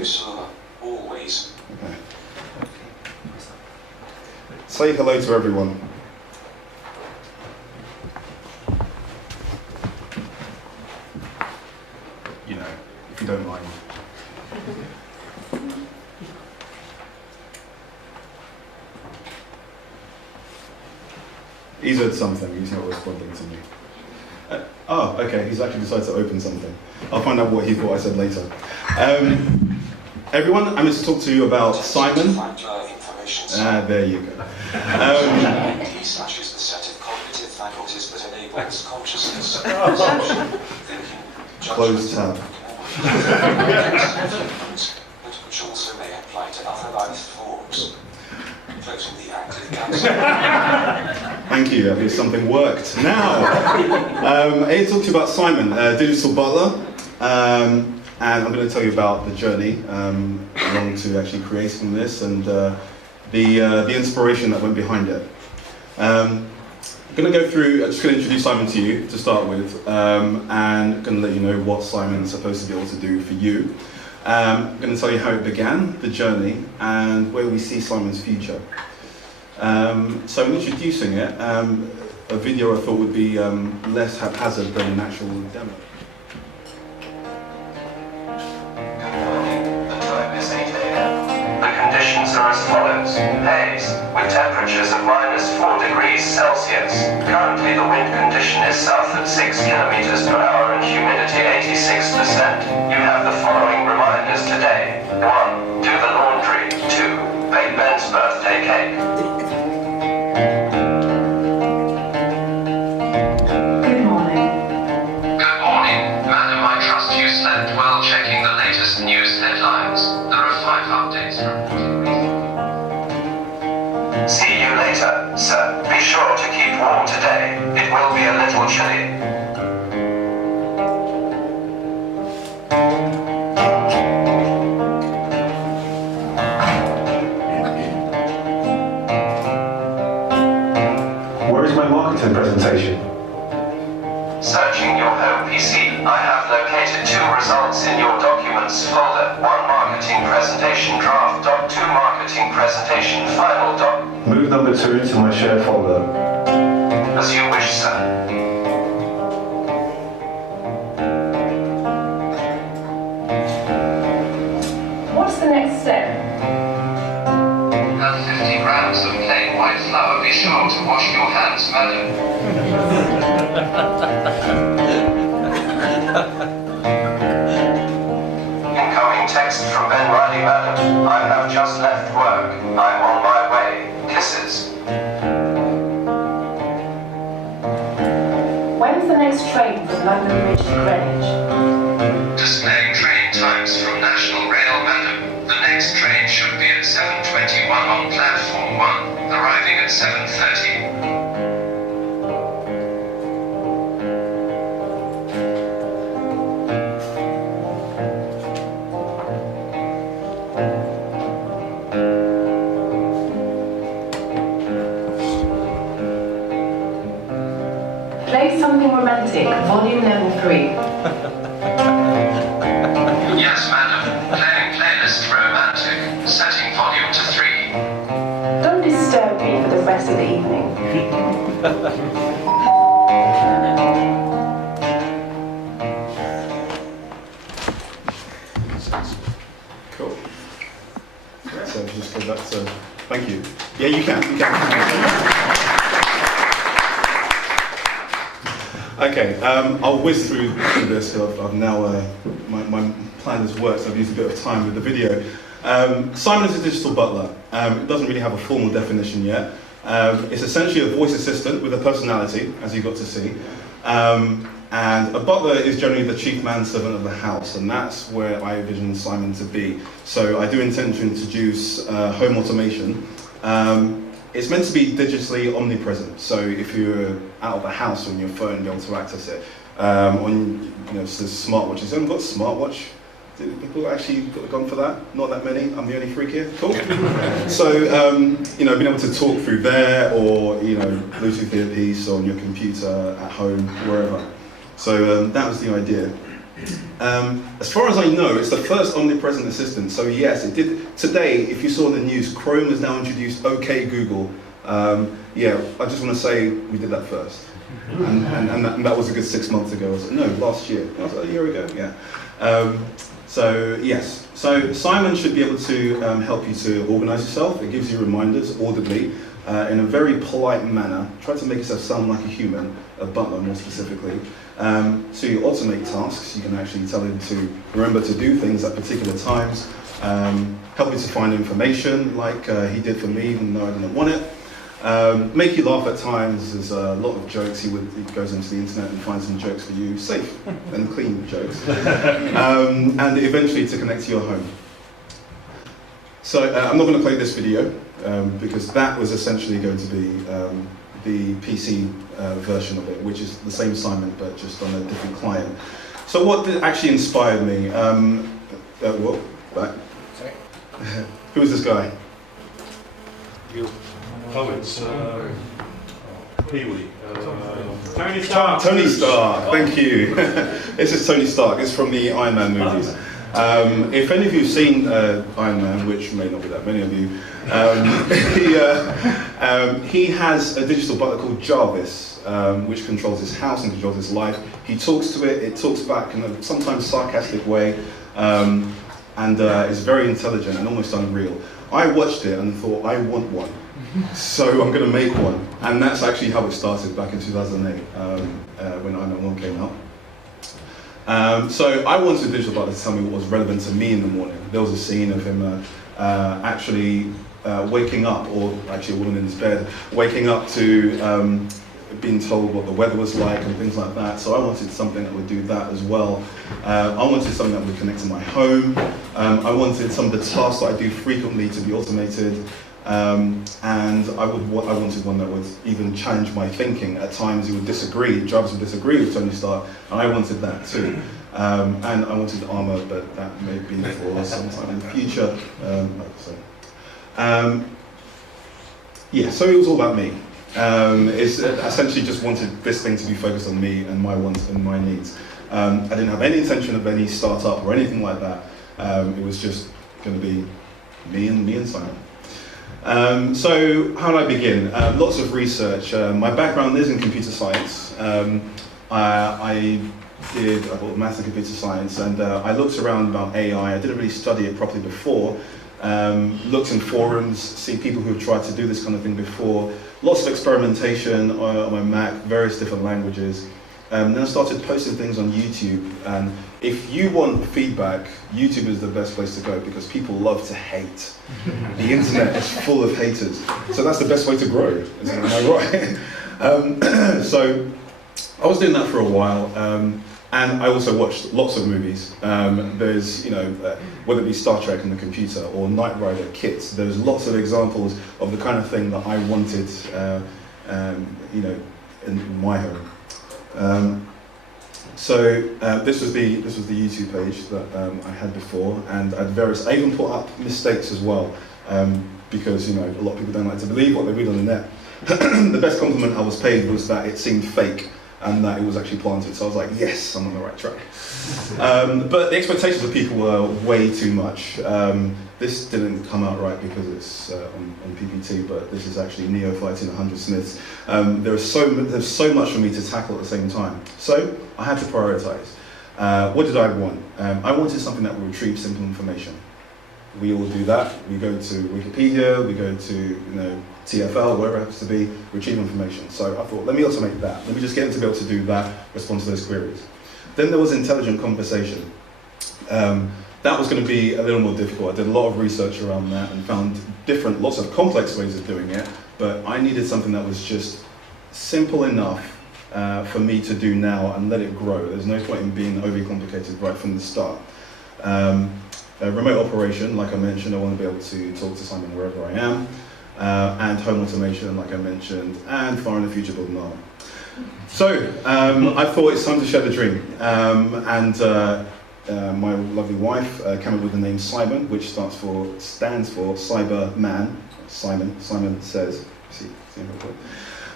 go slower, always. Okay. Say hello to everyone. You know, if you don't mind. He's heard something, he's not responding to me. Oh, okay, he's actually decided to open something. I'll find out what he thought I said later. Everyone, I'm going to talk to you about Cyman. There you go. He slashes the set of cognitive faculties that enables consciousness, thinking, Closed tab. but which also may apply to other life forms. Closing the active cancer. Thank you, at least something worked. Now, I talk to you about Cyman, digital butler, and I'm going to tell you about the journey along to actually creating this and the inspiration that went behind it. I'm going to go through, I'm just going to introduce Cyman to you to start with, and I'm going to let you know what Cyman's supposed to be able to do for you. I'm going to tell you how it began, the journey, and where we see Cyman's future. So in introducing it, a video I thought would be less haphazard than an actual demo. Good morning. The time is 8 a.m. The conditions are as follows. Haze, with temperatures of -4 degrees Celsius. Currently the wind condition is south at 6 kilometers per hour and humidity 86%. You have the following reminders today. 1. Do the laundry. 2. Bake Ben's birthday cake. Good morning. Good morning, madam. I trust you slept well checking the latest news headlines. There are 5 updates reported. See you later, sir. Be sure to keep warm today. It will be a little chilly. Where is my marketing presentation? Searching your home PC, I have located 2 results in your documents folder. 1 marketing presentation draft doc, 2 marketing presentation final doc. Move number 2 into my shared folder. As you wish, sir. What's the next step? Have 50 grams of plain white flour. Be sure to wash your hands, madam. Incoming text from Ben Riley, madam. I have just left work. I'm on my way. Kisses. When's the next train from London Bridge to Greenwich? Displaying train times from National Rail, madam. The next train should be at 7:21 on platform 1, arriving at 7:30. Play something romantic, volume level 3. Yes, madam. Playing playlist romantic. Setting volume to 3. Don't disturb me for the rest of the evening. Cool. So just go back to, thank you. Yeah, you can. Okay, I'll whiz through this. I've now, my plan has worked, so I've used a bit of time with the video. Cyman is a digital butler. It doesn't really have a formal definition yet. It's essentially a voice assistant with a personality, as you got to see. And a butler is generally the chief manservant of the house, and that's where I envision Cyman to be. So I do intend to introduce home automation. It's meant to be digitally omnipresent, so if you're out of the house on your phone, you'll be able to access it. So smartwatches. Anyone got a smartwatch? Do people actually gone for that? Not that many. I'm the only freak here. Cool. So being able to talk through there, or Bluetooth earpiece on your computer at home, wherever. So that was the idea. As far as I know, it's the first omnipresent assistant. So yes, it did. Today, if you saw in the news, Chrome has now introduced OK Google. Yeah, I just want to say we did that first. And that was a good 6 months ago. No, last year. That was a year ago, yeah. So yes, so Cyman should be able to help you to organize yourself. It gives you reminders audibly in a very polite manner. Try to make yourself sound like a human, a butler more specifically. So you automate tasks. You can actually tell him to remember to do things at particular times. Help you to find information like he did for me, even though I didn't want it. Make you laugh at times. There's a lot of jokes. He goes into the internet and finds some jokes for you, safe and clean jokes, and eventually to connect to your home. So I'm not going to play this video because that was essentially going to be the PC version of it, which is the same Cyman but just on a different client. So what actually inspired me? Whoa, back. Sorry. Who is this guy? You. Oh, it's Pee-wee. Tony Stark. Tony Stark, thank you. This is Tony Stark. It's from the Iron Man movies. If any of you have seen Iron Man, which may not be that many of you, he has a digital butler called Jarvis, which controls his house and controls his life. He talks to it. It talks back in a sometimes sarcastic way, and is very intelligent and almost unreal. I watched it and thought, I want one. So I'm going to make one, and that's actually how it started back in 2008 when Iron Man 1 came out. So I wanted a digital butler to tell me what was relevant to me in the morning. There was a scene of him actually waking up, or actually a woman in his bed, waking up to being told what the weather was like and things like that. So I wanted something that would do that as well. I wanted something that would connect to my home. I wanted some of the tasks that I do frequently to be automated. And I wanted one that would even challenge my thinking. At times he would disagree, Jarvis would disagree with Tony Stark, and I wanted that too. And I wanted armor, but that may be for sometime in the future. Yeah, so it was all about me. It's essentially just wanted this thing to be focused on me and my wants and my needs. I didn't have any intention of any startup or anything like that. It was just going to be me and Simon. So how did I begin? Lots of research. My background is in computer science. I got maths and computer science, and I looked around about AI. I didn't really study it properly before. Looked in forums, see people who have tried to do this kind of thing before. Lots of experimentation on my Mac, various different languages. Then I started posting things on YouTube, and if you want feedback, YouTube is the best place to go because people love to hate. The internet is full of haters, so that's the best way to grow, am I right? So I was doing that for a while, and I also watched lots of movies. There's, whether it be Star Trek on the computer or Knight Rider kits, there's lots of examples of the kind of thing that I wanted, in my home. So this was the YouTube page that I had before, and I even put up mistakes as well, because a lot of people don't like to believe what they read on the net. The best compliment I was paid was that it seemed fake and that it was actually planted. So I was like, yes, I'm on the right track. But the expectations of people were way too much. This didn't come out right because it's on PPT, but this is actually Neo fighting 100 Smiths. There's so much for me to tackle at the same time. So I had to prioritize. What did I want? I wanted something that would retrieve simple information. We all do that. We go to Wikipedia, we go to TFL, wherever it happens to be, retrieve information. So I thought, let me automate that. Let me just get them to be able to do that, respond to those queries. Then there was intelligent conversation. That was going to be a little more difficult. I did a lot of research around that and found lots of complex ways of doing it, but I needed something that was just simple enough for me to do now and let it grow. There's no point in being overly complicated right from the start. Remote operation, like I mentioned, I want to be able to talk to Cyman wherever I am, and home automation, like I mentioned, and far in the future build an arm. So I thought it's time to share the dream, and my lovely wife came up with the name Cyman, which stands for Cyberman. Simon says.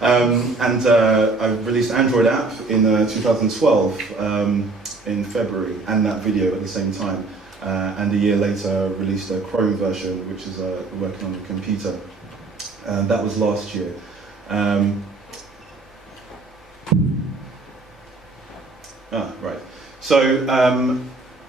And I released an Android app in 2012. in February, and that video at the same time. And a year later, released a Chrome version, which is working on a computer. That was last year. Right. So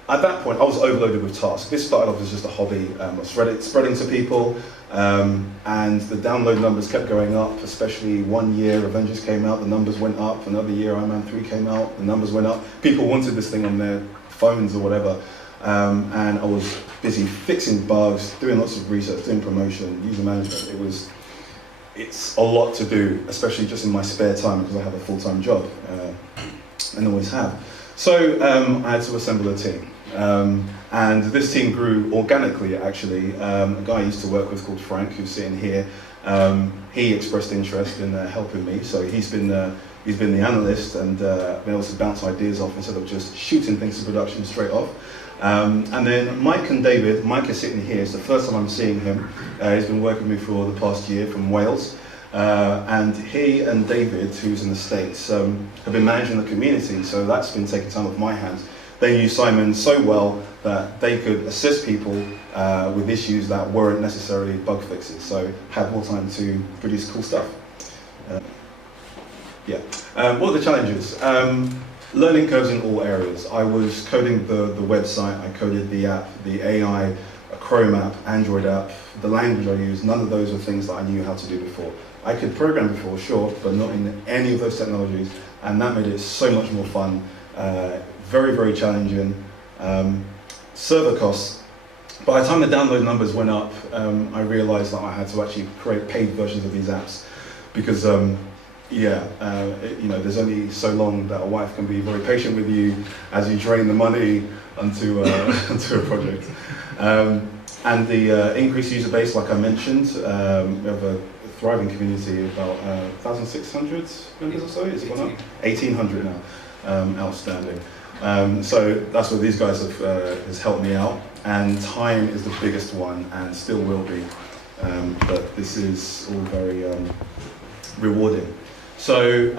at that point, I was overloaded with tasks. This started off as just a hobby. I was spreading to people, and the download numbers kept going up, especially one year Avengers came out, the numbers went up. Another year Iron Man 3 came out, the numbers went up. People wanted this thing on their phones or whatever. And I was busy fixing bugs, doing lots of research, doing promotion, user management. It's a lot to do, especially just in my spare time because I have a full-time job and always have. So I had to assemble a team. And this team grew organically, actually. A guy I used to work with called Frank, who's sitting here, he expressed interest in helping me. So he's been the analyst and been able to bounce ideas off instead of just shooting things to production straight off. And then Mike and David, Mike is sitting here, it's the first time I'm seeing him. He's been working with me for the past year from Wales. And he and David, who's in the States, have been managing the community, so that's been taking time off my hands. They knew Cyman so well that they could assist people with issues that weren't necessarily bug fixes, so had more time to produce cool stuff. What are the challenges? Learning curves in all areas. I was coding the website, I coded the app, the AI, a Chrome app, Android app, the language I used. None of those were things that I knew how to do before. I could program before, sure, but not in any of those technologies, and that made it so much more fun. Very, very challenging. Server costs. By the time the download numbers went up, I realized that I had to actually create paid versions of these apps because there's only so long that a wife can be very patient with you as you drain the money onto a project. And the increased user base, like I mentioned, we have a thriving community, about 1,600 members or so. Is it gone up? 1,800 now, outstanding. So that's what these guys has helped me out. And time is the biggest one, and still will be. But this is all very rewarding. So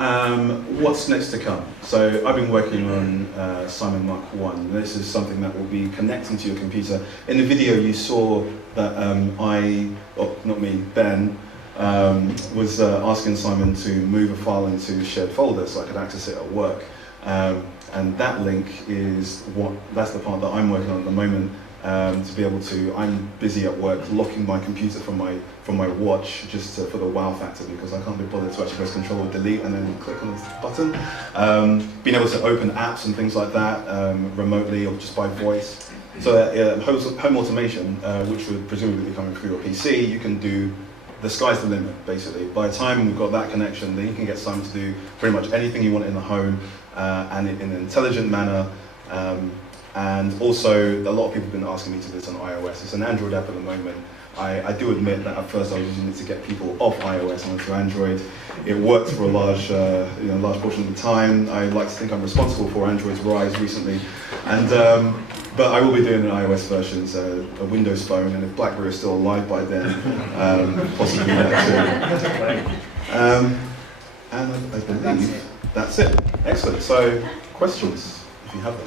what's next to come? So I've been working on Cyman Mark 1. This is something that will be connecting to your computer. In the video you saw that Ben, was asking Cyman to move a file into a shared folder so I could access it at work. And that link is that's the part that I'm working on at the moment. To be able to, I'm busy at work locking my computer from my watch just for the wow factor, because I can't be bothered to actually press Control or Delete and then click on this button. Being able to open apps and things like that remotely or just by voice. So that home automation, which would presumably be coming through your PC, you can do. The sky's the limit, basically. By the time we've got that connection, then you can get Cyman to do pretty much anything you want in the home and in an intelligent manner. And also, a lot of people have been asking me to do this on iOS. It's an Android app at the moment. I do admit that at first I was using it to get people off iOS onto Android. It worked for a large portion of the time. I like to think I'm responsible for Android's rise recently. And but I will be doing an iOS version, so a Windows phone, and if BlackBerry is still alive by then, possibly that too. And I believe that's it. Excellent. So, questions, if you have them.